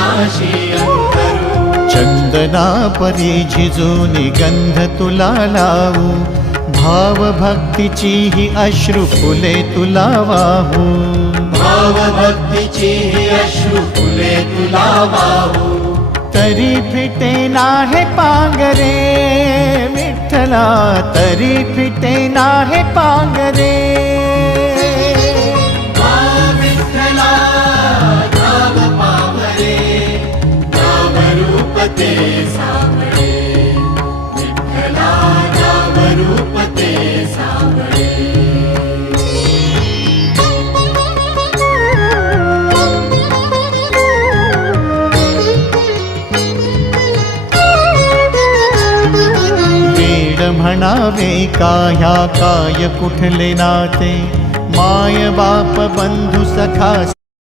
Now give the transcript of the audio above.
अंतरू चंदना परी झिजूनी गंध तुला लावू. भाव भक्तीची ही अश्रू फुले तुला वाहू. भाव भक्तीची ही अश्रू फुले तुला वाहू. तरी फिटे नाहे पांगरे विठ्ठला तरी फिटे नाहे पांगरे ते सावळे म्हणावे काय कुठले नाते माय बाप बंधू सखा